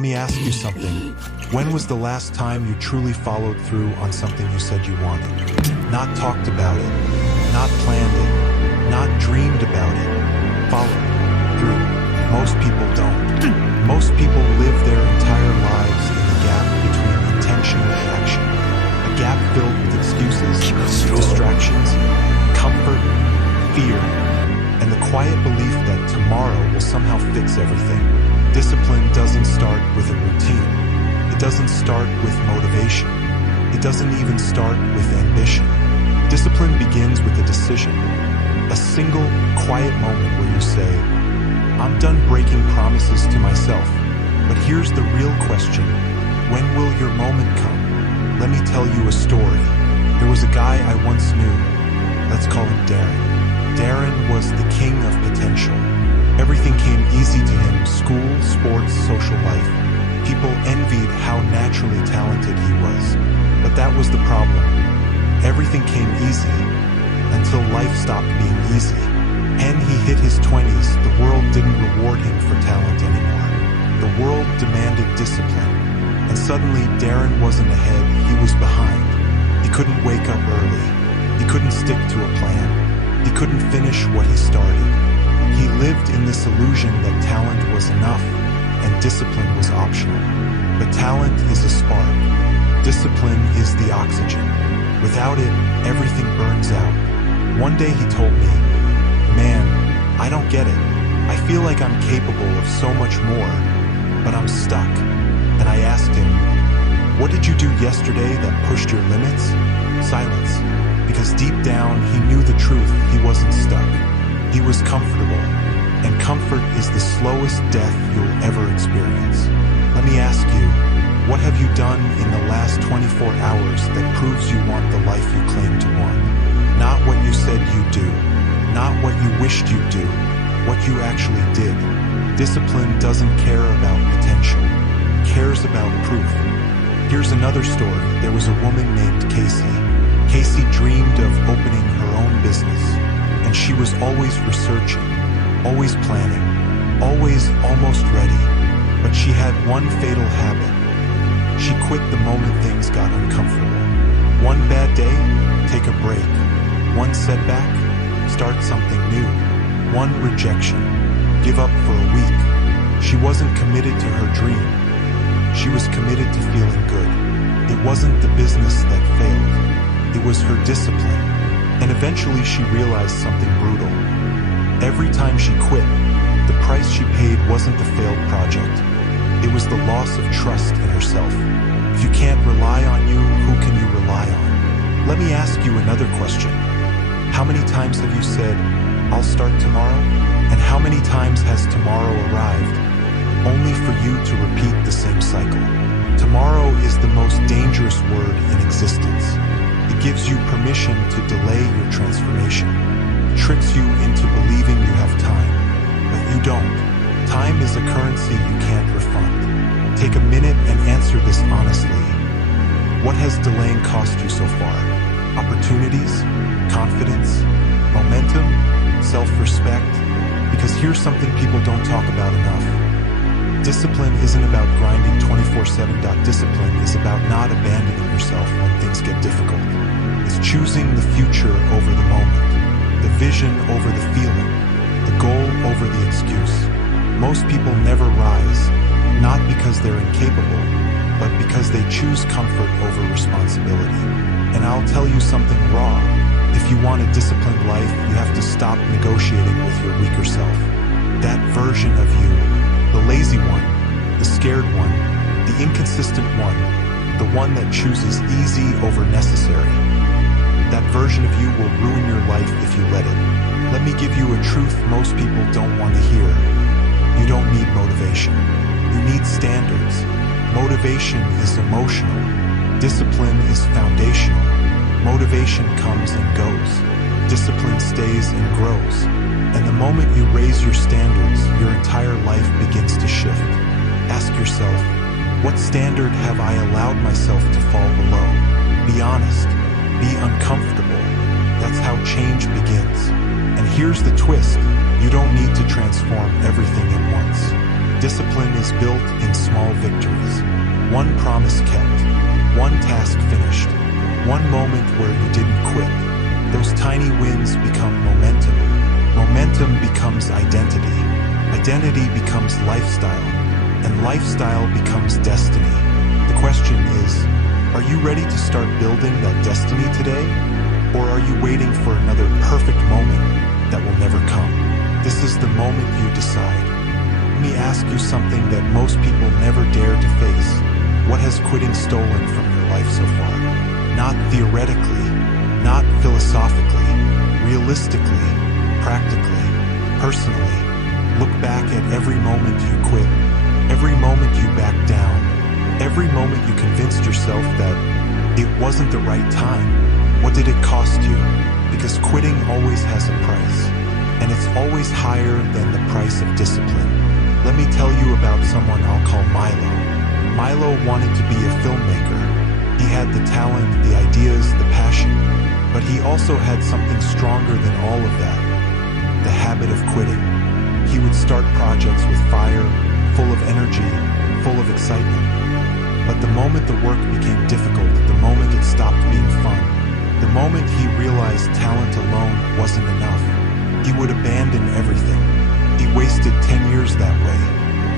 Let me ask you something. When was the last time you truly followed through on something you said you wanted? Not talked about it, not planned it, not dreamed about it. Followed through. Most people don't. Most people live their entire lives in the gap between intention and action. A gap filled with excuses, distractions, comfort, fear, and the quiet belief that tomorrow will somehow fix everything. Discipline doesn't start with a routine. It doesn't start with motivation. It doesn't even start with ambition. Discipline begins with a decision. A single, quiet moment where you say, I'm done breaking promises to myself. But here's the real question. When will your moment come? Let me tell you a story. There was a guy I once knew. Let's call him Darren. Darren was the king of potential. Everything came easy to him: school, sports, social life. People envied how naturally talented he was. But that was the problem. Everything came easy until life stopped being easy. And he hit his 20s, the world didn't reward him for talent anymore. The world demanded discipline. And suddenly Darren wasn't ahead, he was behind. He couldn't wake up early. He couldn't stick to a plan. He couldn't finish what he started. He lived in this illusion that talent was enough and discipline was optional. But talent is a spark. Discipline is the oxygen. Without it, everything burns out. One day he told me, "Man, I don't get it. I feel like I'm capable of so much more, but I'm stuck." And I asked him, "What did you do yesterday that pushed your limits?" Silence. Because deep down, he knew the truth. He wasn't stuck. He was comfortable. And comfort is the slowest death you'll ever experience. Let me ask you, what have you done in the last 24 hours that proves you want the life you claim to want? Not what you said you'd do. Not what you wished you'd do. What you actually did. Discipline doesn't care about potential. It cares about proof. Here's another story. There was a woman named Casey. Casey dreamed of opening her own business. And she was always researching, always planning, always almost ready. But she had one fatal habit. She quit the moment things got uncomfortable. One bad day, take a break. One setback, start something new. One rejection, give up for a week. She wasn't committed to her dream. She was committed to feeling good. It wasn't the business that failed. It was her discipline. And eventually she realized something brutal. Every time she quit, the price she paid wasn't the failed project. It was the loss of trust in herself. If you can't rely on you, who can you rely on? Let me ask you another question. How many times have you said, "I'll start tomorrow"? And how many times has tomorrow arrived, only for you to repeat the same cycle? Tomorrow is the most dangerous word in existence. It gives you permission to delay your transformation. It tricks you into believing you have time, but you don't. Time is a currency you can't refund. Take a minute and answer this honestly. What has delaying cost you so far? Opportunities? Confidence? Momentum? Self-respect? Because here's something people don't talk about enough. Discipline isn't about grinding 24/7. Discipline is about not abandoning yourself when things get difficult. It's choosing the future over the moment, the vision over the feeling, the goal over the excuse. Most people never rise, not because they're incapable, but because they choose comfort over responsibility. And I'll tell you something raw. If you want a disciplined life, you have to stop negotiating with your weaker self. That version of you, the lazy one, the scared one, the inconsistent one, the one that chooses easy over necessary. That version of you will ruin your life if you let it. Let me give you a truth most people don't want to hear. You don't need motivation. You need standards. Motivation is emotional. Discipline is foundational. Motivation comes and goes. Discipline stays and grows. And the moment you raise your standards, your entire life begins to shift. Ask yourself, what standard have I allowed myself to fall below? Be honest. Be uncomfortable. That's how change begins. And here's the twist. You don't need to transform everything at once. Discipline is built in small victories. One promise kept, one task finished, one moment where you didn't quit. Those tiny wins become momentum. Momentum becomes identity. Identity becomes lifestyle. And lifestyle becomes destiny. The question is, are you ready to start building that destiny today? Or are you waiting for another perfect moment that will never come? This is the moment you decide. Let me ask you something that most people never dare to face. What has quitting stolen from your life so far? Not theoretically, not philosophically, realistically, practically, personally. Look back at every moment you quit, every moment you backed down, every moment you convinced yourself that it wasn't the right time. What did it cost you? Because quitting always has a price, and it's always higher than the price of discipline. Let me tell you about someone I'll call Milo. Milo wanted to be a filmmaker. He had the talent, the ideas, the passion, but he also had something stronger than all of that, the habit of quitting. He would start projects with fire, full of energy, full of excitement. But the moment the work became difficult, the moment it stopped being fun, the moment he realized talent alone wasn't enough, he would abandon everything. He wasted 10 years that way.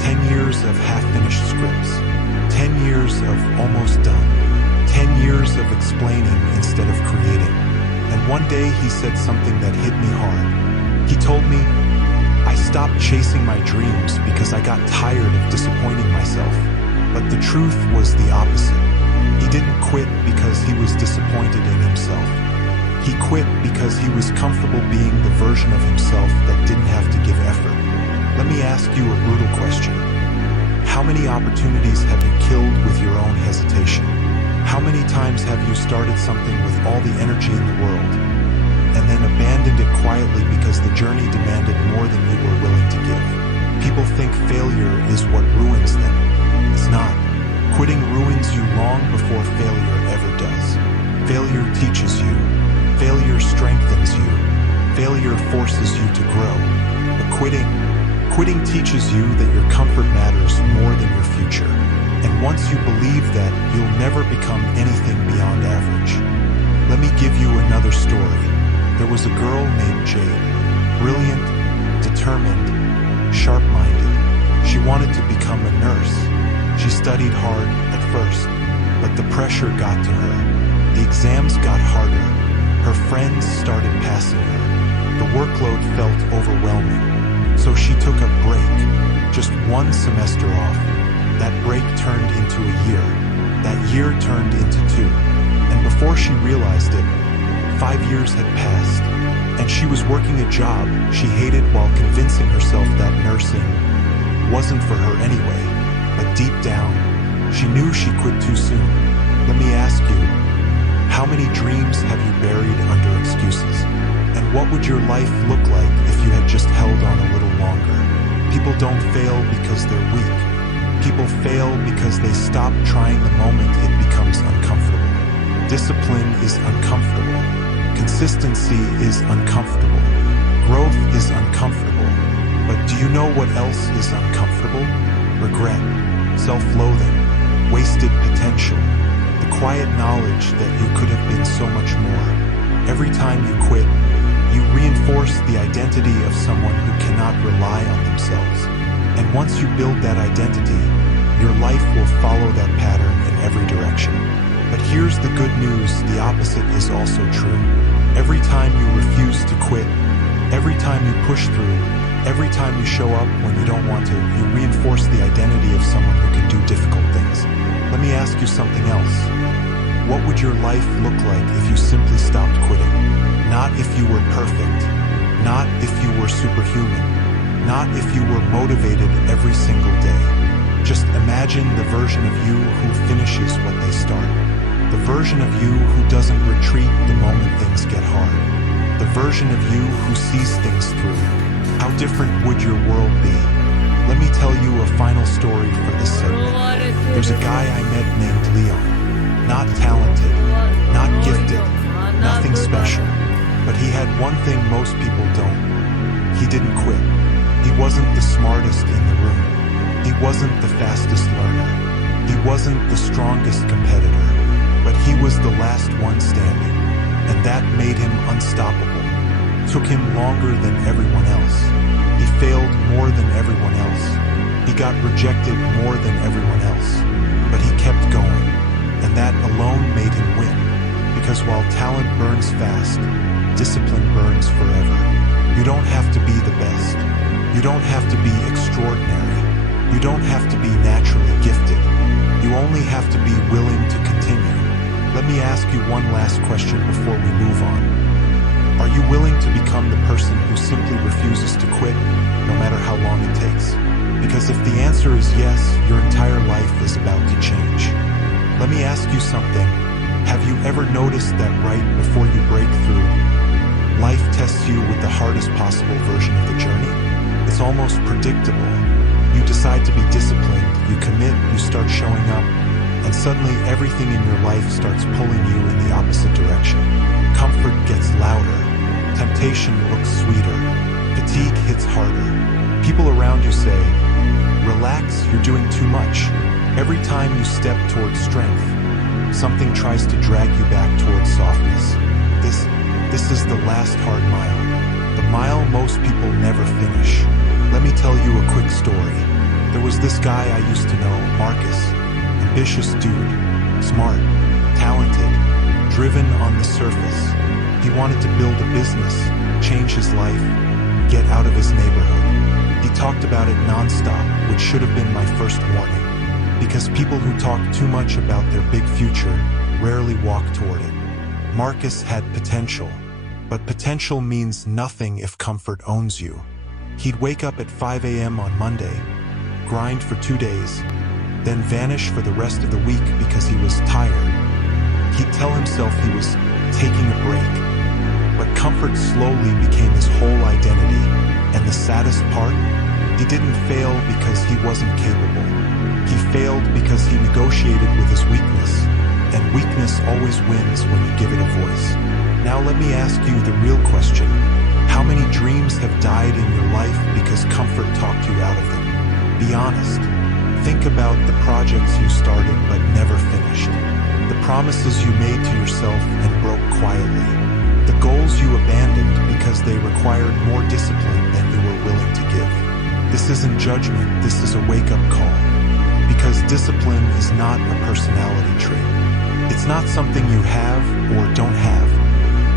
10 years of half-finished scripts. 10 years of almost done. 10 years of explaining instead of creating. And one day he said something that hit me hard. He told me, I stopped chasing my dreams because I got tired of disappointing myself. But the truth was the opposite. He didn't quit because he was disappointed in himself. He quit because he was comfortable being the version of himself that didn't have to give effort. Let me ask you a brutal question. How many opportunities have you killed with your own hesitation? How many times have you started something with all the energy in the world and then abandoned it quietly because the journey demanded more than you were willing to give? People think failure is what ruins them. It's not. Quitting ruins you long before failure ever does. Failure teaches you. Failure strengthens you. Failure forces you to grow. But quitting teaches you that your comfort matters more than your future. And once you believe that, you'll never become anything beyond average. Let me give you another story. There was a girl named Jade. Brilliant, determined, sharp-minded. She wanted to become a nurse. She studied hard at first, but the pressure got to her. The exams got harder. Her friends started passing her. The workload felt overwhelming. So she took a break, just one semester off. That break turned into a year. That year turned into 2. And before she realized it, 5 years had passed. And she was working a job she hated while convincing herself that nursing wasn't for her anyway. But deep down, she knew she quit too soon. Let me ask you, how many dreams have you buried under excuses? And what would your life look like if you had just held on a little longer? People don't fail because they're weak. People fail because they stop trying the moment it becomes uncomfortable. Discipline is uncomfortable. Consistency is uncomfortable. Growth is uncomfortable. But do you know what else is uncomfortable? Regret, self-loathing, wasted potential, the quiet knowledge that you could have been so much more. Every time you quit, you reinforce the identity of someone who cannot rely on themselves. And once you build that identity, your life will follow that pattern in every direction. But here's the good news, the opposite is also true. Every time you refuse to quit, every time you push through, every time you show up when you don't want to, you reinforce the identity of someone who can do difficult things. Let me ask you something else. What would your life look like if you simply stopped quitting? Not if you were perfect. Not if you were superhuman. Not if you were motivated every single day. Just imagine the version of you who finishes what they start. The version of you who doesn't retreat the moment things get hard. The version of you who sees things through. How different would your world be? Let me tell you a final story for this segment. There's a guy I met named Leon. Not talented, not gifted, nothing special. But he had one thing most people don't. He didn't quit. He wasn't the smartest in the room. He wasn't the fastest learner. He wasn't wasn't the strongest competitor, but he was the last one standing, and that made him unstoppable. Took him longer than everyone else. He failed more than everyone else. He got rejected more than everyone else, but he kept going, and that alone made him win. Because while talent burns fast, discipline burns forever. You don't have to be the best. You don't have to be extraordinary. You don't have to be naturally gifted. You only have to be willing to continue. Let me ask you one last question before we move on. Are you willing to become the person who simply refuses to quit, no matter how long it takes? Because if the answer is yes, your entire life is about to change. Let me ask you something. Have you ever noticed that right before you break through, life tests you with the hardest possible version of the journey? It's almost predictable. You decide to be disciplined, you commit, you start showing up, and suddenly everything in your life starts pulling you in the opposite direction. Comfort gets louder. Temptation looks sweeter. Fatigue hits harder. People around you say, "Relax, you're doing too much." Every time you step towards strength, something tries to drag you back towards softness. This is the last hard mile. The mile most people never finish. Let me tell you a quick story. There was this guy I used to know, Marcus. Ambitious dude, smart, talented, driven on the surface. He wanted to build a business, change his life, get out of his neighborhood. He talked about it nonstop, which should have been my first warning. Because people who talk too much about their big future rarely walk toward it. Marcus had potential, but potential means nothing if comfort owns you. He'd wake up at 5 a.m. on Monday, grind for 2 days, then vanish for the rest of the week because he was tired. He'd tell himself he was taking a break, but comfort slowly became his whole identity. And the saddest part? He didn't fail because he wasn't capable. He failed because he negotiated with his weakness, and weakness always wins when you give it a voice. Now let me ask you the real question. How many dreams have died in your life because comfort talked you out of them? Be honest. Think about the projects you started but never finished. The promises you made to yourself and broke quietly. The goals you abandoned because they required more discipline than you were willing to give. This isn't judgment, this is a wake-up call. Because discipline is not a personality trait. It's not something you have or don't have.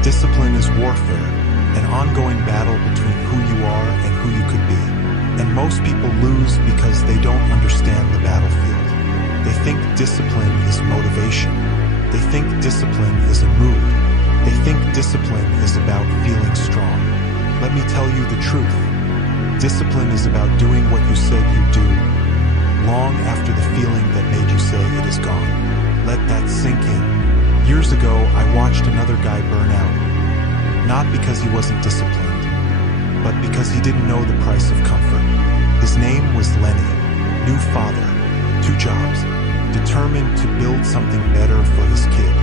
Discipline is warfare, an ongoing battle between who you are and who you could be. And most people lose because they don't understand the battlefield. They think discipline is motivation. They think discipline is a mood. They think discipline is about feeling strong. Let me tell you the truth. Discipline is about doing what you said you'd do, long after the feeling that made you say it is gone. Let that sink in. Years ago, I watched another guy burn out. Not because he wasn't disciplined, but because he didn't know the price of comfort. His name was Lenny. New father, 2 jobs, determined to build something better for his kid.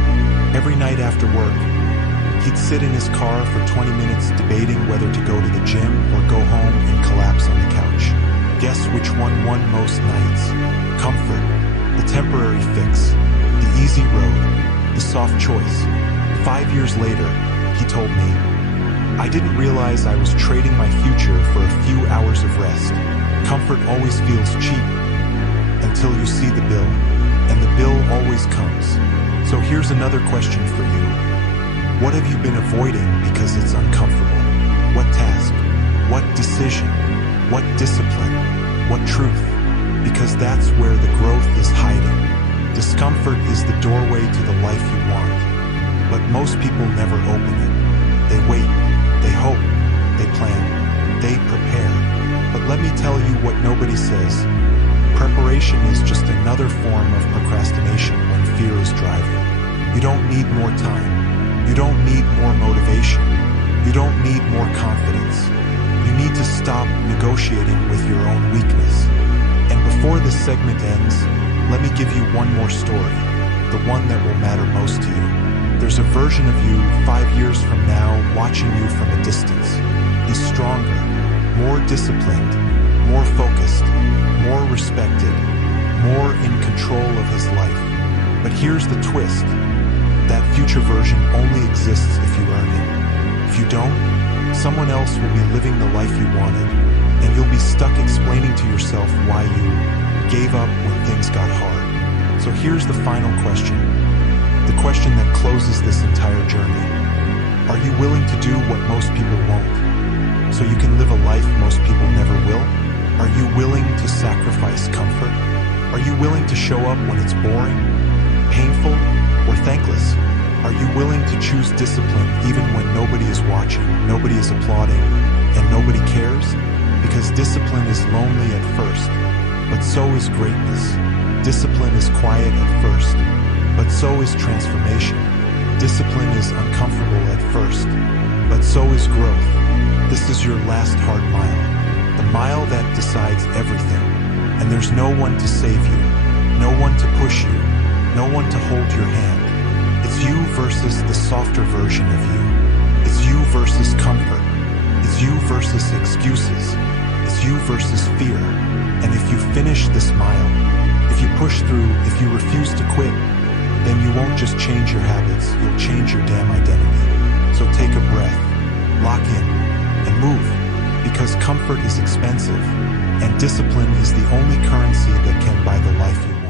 Every night after work, he'd sit in his car for 20 minutes debating whether to go to the gym or go home and collapse on the couch. Guess which one won most nights? Comfort, the temporary fix, the easy road, the soft choice. 5 years later, he told me, "I didn't realize I was trading my future for a few hours of rest. Comfort always feels cheap until you see the bill, and the bill always comes." So here's another question for you. What have you been avoiding because it's uncomfortable? What task? What decision? What discipline? What truth? Because that's where the growth is hiding. Discomfort is the doorway to the life you want. But most people never open it. They wait, they hope, they plan, they prepare. But let me tell you what nobody says. Preparation is just another form of procrastination when fear is driving. You don't need more time. You don't need more motivation. You don't need more confidence. You need to stop negotiating with your own weakness. And before this segment ends, let me give you one more story, the one that will matter most to you. There's a version of you 5 years from now watching you from a distance. He's stronger, more disciplined, more focused, more respected, more in control of his life. But here's the twist. That future version only exists if you earn it. If you don't, someone else will be living the life you wanted, and you'll be stuck explaining to yourself why you gave up when things got hard. So here's the final question. The question that closes this entire journey. Are you willing to do what most people won't, so you can live a life most people never will? Are you willing to sacrifice comfort? Are you willing to show up when it's boring, painful, or thankless? Are you willing to choose discipline even when nobody is watching, nobody is applauding, and nobody cares? Because discipline is lonely at first, but so is greatness. Discipline is quiet at first, but so is transformation. Discipline is uncomfortable at first, but so is growth. This is your last hard mile, the mile that decides everything. And there's no one to save you, no one to push you, no one to hold your hand. It's you versus the softer version of you. It's you versus comfort. It's you versus excuses. It's you versus fear. And if you finish this mile, if you push through, if you refuse to quit, then you won't just change your habits, you'll change your damn identity. So take a breath, lock in, and move, because comfort is expensive, and discipline is the only currency that can buy the life you want.